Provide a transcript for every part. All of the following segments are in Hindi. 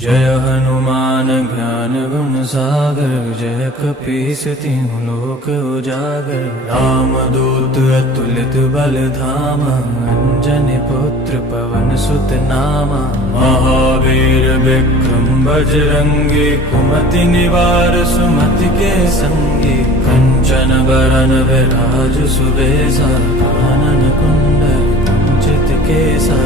जय हनुमान ज्ञान गुण सागर, जय कपीस तिहुँ लोक उजागर। राम दूत अतुलित बल धामा, अंजनी पुत्र पवन सुत नामा। महावीर विक्रम बजरंगी, कुमति निवार सुमति के संगी। कंचन बरन विराज सुबेसा, कानन कुंडल कुंचित केसा।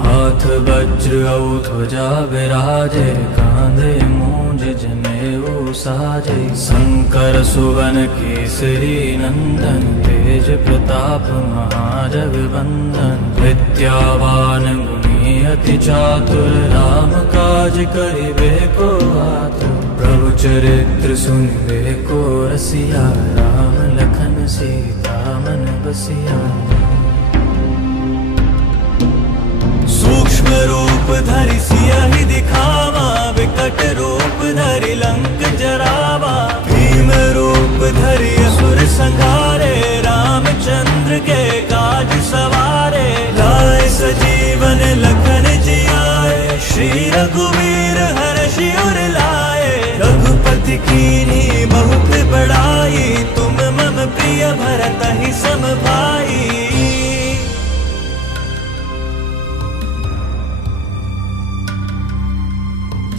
हाथ वज्र और ध्वजा विराजे, कांधे मूंज जनेऊ साजे। शंकर सुवन केसरी नंदन, तेज प्रताप महाजगवंदन। विद्यावान गुणी अति चातुर, राम काज करिबे को आतुर। प्रभु चरित्र सुनिबे को रसिया, राम लखन सीता मन बसिया। सूक्ष्म रूप धरि सियहि दिखावा, विकट रूप धरि लंक जरावा। भीम रूप धरि असुर संहारे, रामचंद्र के काज सवारे। लाए सजीवन लखन जियाए, श्री रघुवीर हर्षि उर लाए। रघुपति कीन्ही बहुत बड़ाई, तुम मम प्रिय भरतहि सम भाई।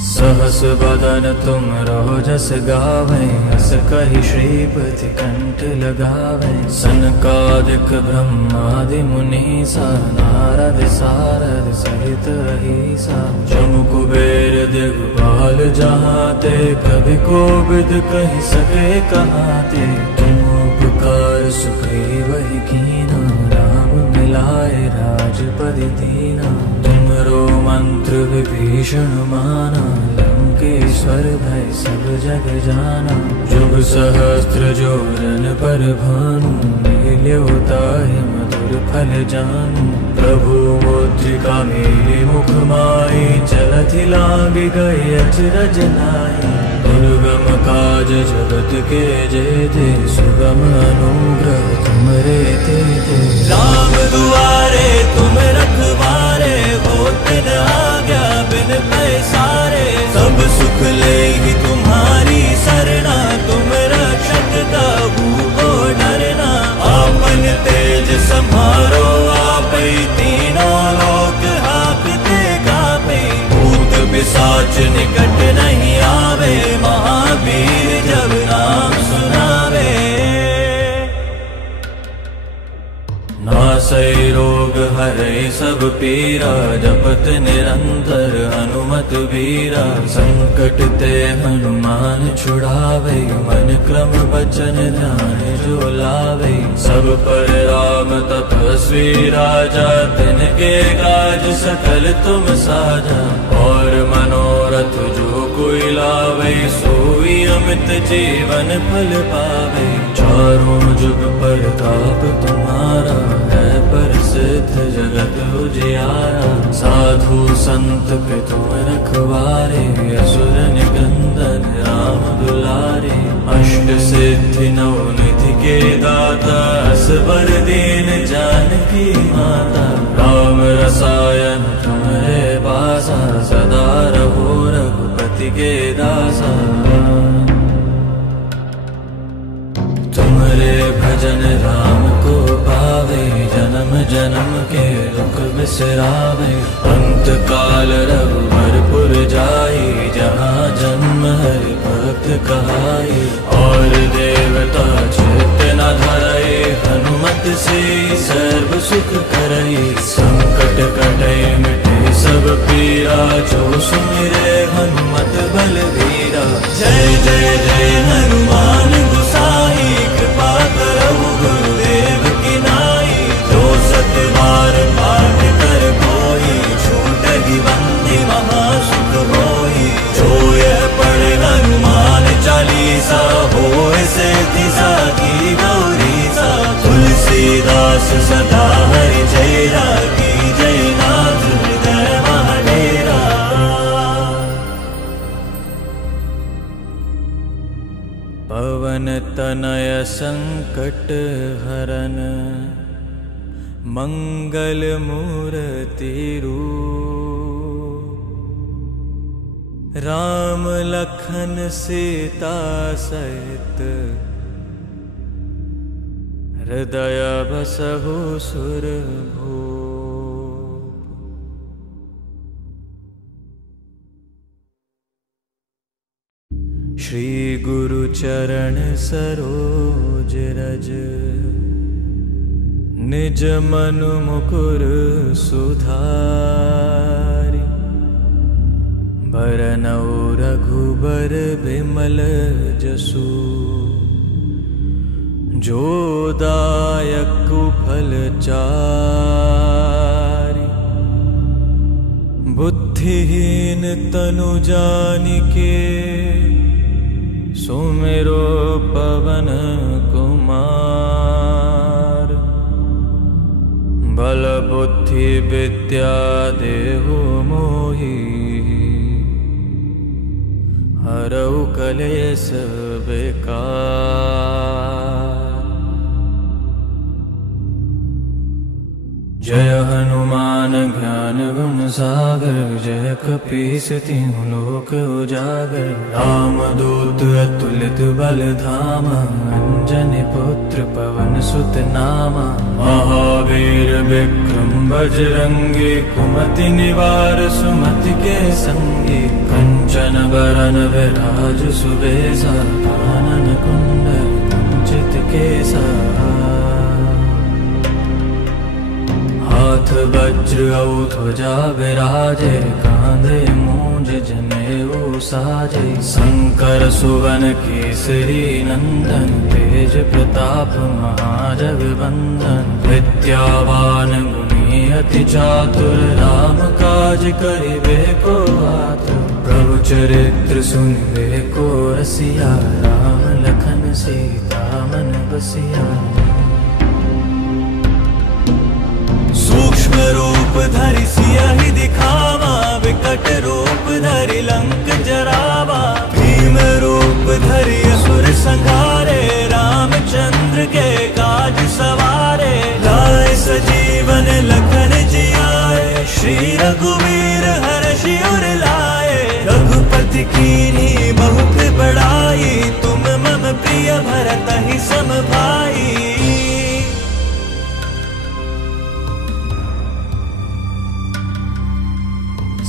सहस बदन तुम रोजस गावें, हस कहि श्रीपति कंठ लगावें। सनकादिक ब्रह्मादि मुनीसा, नारद सारद सहित अहीसा। जम कुबेर दिगपाल जहाते, कवि कोविद कहि सके कहाते। तुम उपकार सुग्रीव कीन्हा, राम मिलाए राजपद दीना। तुमरो मंत्र विभीषण माना, लंकेश्वर भय सब जग जाना। जुग सहस्त्र जोरन पर भानु, लील्यो ताहि मधुर फल जानू। प्रभु मुद्रिका मेरे मुख माहि, चलति लांघि गए अचरज नाहि। दुर्गम काज जगत के जेते, सुगम अनुग्रह तुमरे तेते। राम दुआरे तुम रखवारे, होत न आज्ञा बिन पैसारे। सब सुख लेगी तुम्हारी सरना, तुम रक्षक काहू को डरना। आपन तेज सम्हारो आपै, तीनों लोक हांकते कांपे। भूत पिशाच निकट नहीं आवे, महावीर जब नाम सुनावे। नासै रोग हरै सब पीरा, जपत निरंतर हनुमत वीरा। संकट ते हनुमान छुड़ावे, मन क्रम वचन ध्यान जो लावे। सब पर राम तपस्वी राजा, तिनके काज सकल तुम साजा। और मनोरथ जो कोई लावे, सोई अमित जीवन फल पावे। चारों जुग प्रताप तुम्हारा, है प्रसिद्ध जगत उजियारा। साधु संत के तुम रखवारे, असुर निकंदन राम दुलारे। अष्ट सिद्धि नौ निधि के दाता, असबर दीन जानकी माता। राम रसायन तुम्हारे पासा, सदा रहो रघुपति के दासा। तुमरे भजन राम को पावे, जन्म जन्म के दुख बिसरावे। अंत काल रघुवरपुर जाई, जहाँ जन्म हरि भक्त कहाई। और देवता चित्त न धरई, हनुमत से सर्व सुख करई। संकट कटे मिटे सब पीरा, जो सुमिरे हनुमत बलवीरा। जय जय जय हनुमान गोसाई, कृपा करहु गुरुदेव की नाई। जो सत बार पाठ कर कोई, छूटहि बंदी महासुख होई। जो यह पढ़े हनुमान चालीसा, होय सिद्धि साखी गौरीसा। तुलसीदास सदा हरि चेरा, की जय नाथ हृदय महाडेरा। पवन तनय संकट हरन, मंगल मूर्ति रूप, राम लखन सीता सहित हृदय बसहु सुरभूप। श्री गुरु चरण सरोज रज, निज मनु मुकुर सुधारि। बरनउँ रघुबर बिमल जसु, जो दायक फल चारि। बुद्धिहीन तनु जानिके, सुमिरो पवन कुमार। बल बुद्धि विद्या देहु मोहि, हरऊ कलेश विकार। जय हनुमान ज्ञान गुण सागर, जय कपीस तिहुँ लोक उजागर। रामदूत अतुलित बल धामा, अंजनी पुत्र पवन सुत नामा। महावीर विक्रम बजरंगी, कुमति निवार सुमति के संगी। कंचन बरन विराज सुबेसा, कानन कुंडल कुंचित केसा। हाथ वज्र और ध्वजा विराजे, कांधे मूंज जनेऊ साजे। शंकर सुवन केसरी नंदन, तेज प्रताप महाजगवंदन। विद्यावान गुणी अति चातुर, राम काज करिबे को आतुर। प्रभु चरित्र सुनिबे को रसिया, राम लखन सीता मन बसिया। सूक्ष्म रूप धरि सियहि दिखावा, विकट रूप धरि लंक जरावा। भीम रूप धरि असुर संहारे, रामचंद्र के काज सवारे। लाए सजीवन लखन जियाए, श्री रघुवीर हर्षि उर लाए। रघुपति कीन्ही बहुत बड़ाई, तुम मम प्रिय भरतहि सम भाई।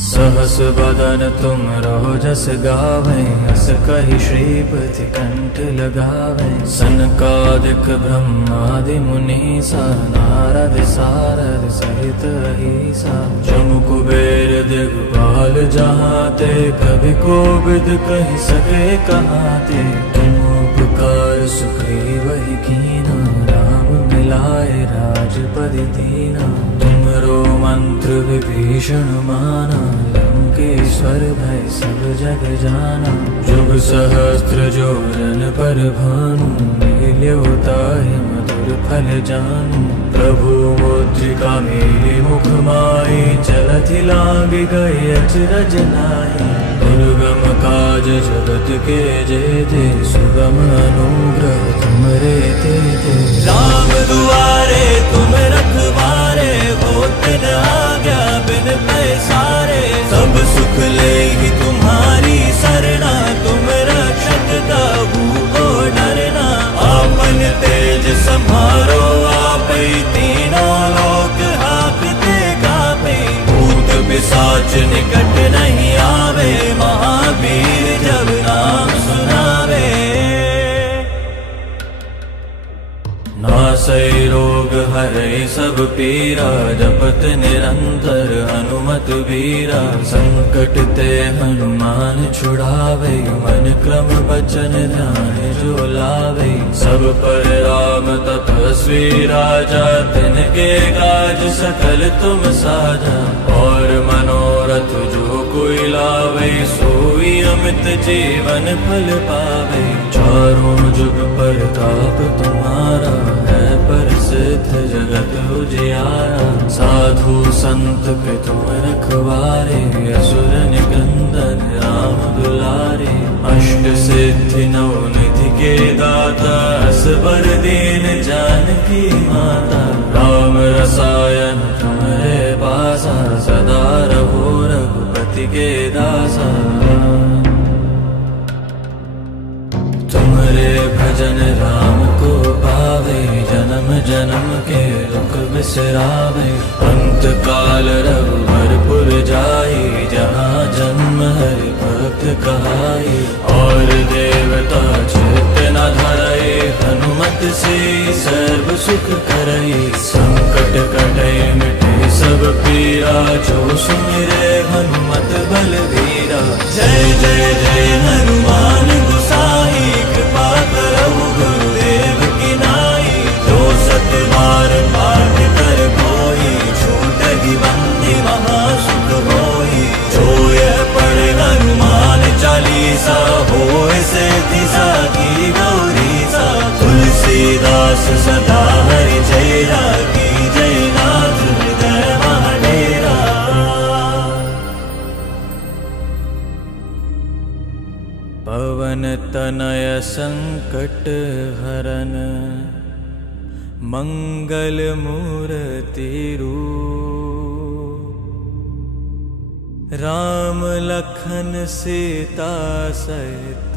सहस बदन तुम रहो जस गावें, हस कहि श्रीपति कंठ लगावें। सनकादिक ब्रह्मादि मुनीसा, नारद सारद सहित अहीसा। जमु कुबेर दिगपाल जहाते, कवि कोविद कहि सके कहाते। तुम उपकार सुग्रीवहि कीना, राम मिलाए राजपद दीना। तुमरो मंत्र विभीषण माना, लंकेश्वर भय सब जग जाना। जुग सहस्त्र जोरन पर भानु, लील्यो ताहि मधुर फल जानू। प्रभु मुद्रिका मेलि मुख माहि, चलति लांघि गए अचरज नाहि। दुर्गम काज जगत के जेते, सुगम अनुग्रह तुमरे तेते। राम दुआरे तुम रखवारे, होत न आज्ञा बिन पैसारे। सब सुख लेहि तुम्हारी सरना, तुम रक्षक काहू को डरना। आपन तेज सम्हारो आपै, तीनों लोक हाकते कापै। भूत पिशाच निकट नहीं आवे, महावीर जब नाम सुनावे। नासै रोग हरै सब पीरा, जपत निरंतर हनुमत वीरा। संकट ते हनुमान छुड़ावे, मन क्रम बचन ध्यान जो लावे। सब पर राम तपस्वी राजा, तिनके काज सकल तुम साजा। और मनोरथ जो कोई लावे, सोई अमित जीवन फल पावे। चारों जुग परताप तुम्हारा, है प्रसिद्ध जगत उजियारा। साधु संत के तुम रखवारे, असुर निकंदन राम दुलारे। अष्ट सिद्धि नौ निधि के दाता, असबर दीन जानकी माता। राम रसायन तुम्हारे पासा, सदा रहो रघुपति के दासा। तुम्हारे भजन राम को पावे, जन्म जन्म के दुख बिसरावे। अंत काल रघुवरपुर जाई, जहाँ जन्म हरि भक्त कहाई। और देवता चित्त न धरई, हनुमत से सर्व सुख करई। संकट कटे मिटे सब पीरा, जो सुमिरे हनुमत बलवीरा। जय जय जय हनुमान गोसाई, कृपा करहु गुरुदेव की नाई। जो सत बार पाठ कर कोई, छूटहि बंदी महा सुख होई। जो यह पढ़े हनुमान चालीसा, होय सिद्धि साखी गौरीसा। तुलसीदास सदा हरि चेरा, की जय नाथ हृदय महाडेरा। पवन तनय संकट हरन, मंगल मूर्ति रूप। राम लखन सीता सहित,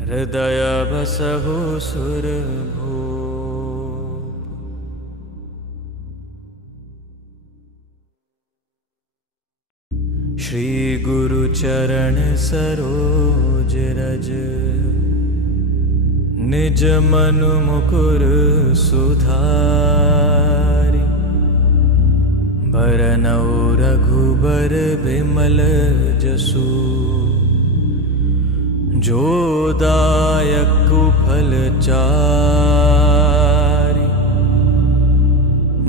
हृदय बसहु सुरभूप। श्री गुरु चरण सरोज रज, निज मनु मुकुर सुधारि। बरनउँ रघुबर बिमल जसु, जो दायक फल चारि।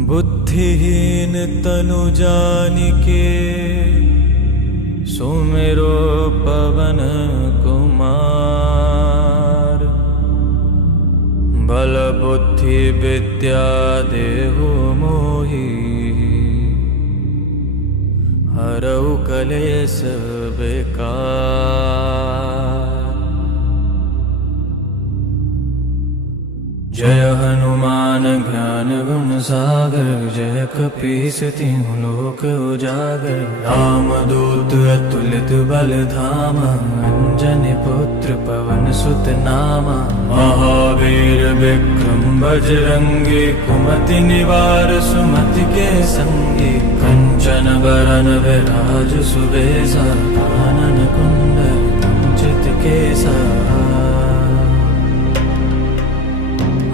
बुद्धिहीन तनु जानिके, सुमिरो पवन कुमार। बल बुद्धि विद्या देहु मोहि, हरऊ कलेश बेकार। जय हनुमान ज्ञान गुण सागर, जय कपीस तिहुँ लोक उजागर। राम दूत अतुलित बल धामा, अंजनी पुत्र पवन सुत नामा। महावीर विक्रम बजरंगी, कुमति निवार सुमति के संगी। कंचन बरन विराज सुबेसा, कानन कुंडल कुंचित केसा।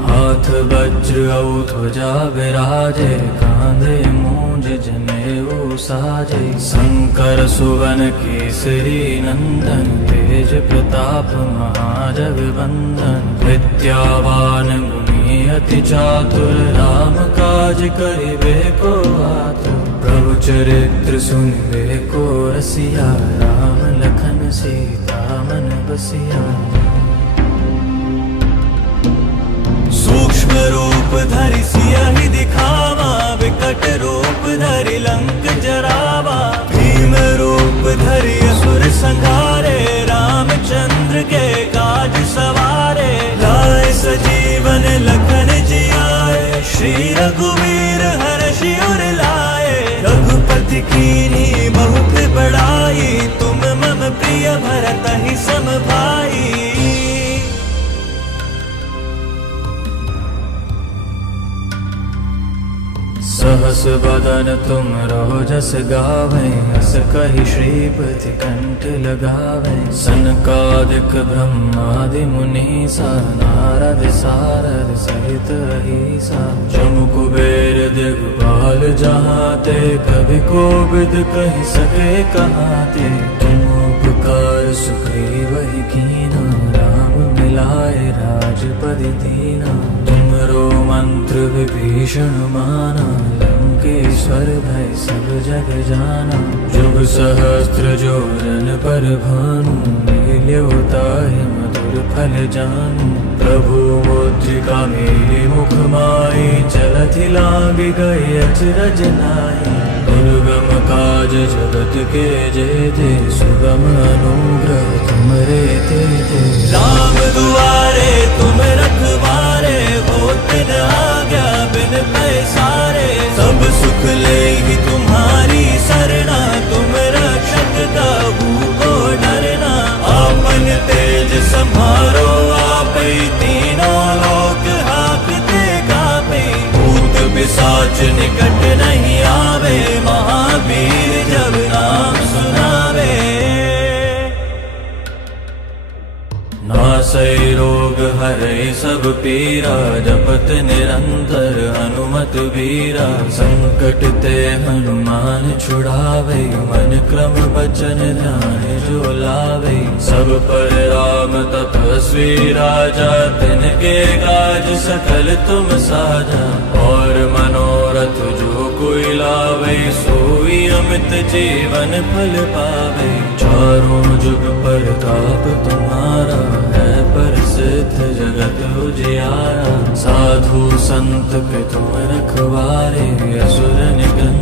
हाथ वज्र और ध्वजा विराजे, कांधे मूंज जनेऊ साजे। शंकर सुवन केसरी नंदन, तेज प्रताप महाजगवंदन। विद्यावान गुणी अति चातुर, राम काज करिबे को आतुर। प्रभु चरित्र सुनिबे को रसिया, राम लखन सीता मन बसिया। सूक्ष्म रूप धरि सियहि दिखावा, विकट रूप धरि लंक जरावा। भीम रूप धरि असुर संहारे, रामचंद्र के काज सवारे। लाए सजीवन लखन जियाए, श्री रघुवीर हर्षि उर लाए। रघुपति कीन्ही बहुत बड़ाई, तुम मम प्रिय भरतहि सम भाई। सहस बदन तुम रोजस गावें, हस कहि श्रीपति कंठ लगावें। सनकादिक ब्रह्मादि मुनीसा, नारद सारद सहित अहीसा। जमु कुबेर दिगपाल जहाते, कवि कोविद कहि सके कहाते। तुम उपकार सुग्रीवहि कीना, राम मिलाए राजपदि दीना। तुमरो मंत्र विभीषण माना, लंकेश्वर भय सब जग जाना। जुग सहस्त्र जोरन पर भानु, लील्यो ताहि मधुर फल जानू। प्रभु मुद्रिका मेरे मुख माहि, चलति लांघि गए अचरज नाहि। दुर्गम काज जगत के जेते, सुगम अनुग्रह तुमरे तेते। राम दुआरे तुम रखवारे, होत दिन आ गया बिन पैसारे। सब सुख लेगी तुम्हारी सरना, तुम रक्षक काबू को डरना। आपन तेज संभारो आप ही, तीनों लोक हाकते कापे। भूत पिशाच निकट नहीं आवे, महावीर जब नाम सुनावे। नासै रोग हरै सब पीरा, जपत निरंतर हनुमत वीरा। संकट ते हनुमान छुड़ावे, मन क्रम बचन ध्यान जो लावे। सब पर राम तपस्वी राजा, तिनके काज सकल तुम साजा। और मनोरथ जो कोई लावे, सोई अमित जीवन फल पावे। चारों जुग प्रताप तुम्हारा, है प्रसिद्ध जगत उजियारा। साधु संत के तुम रखवारे, असुर निकंदन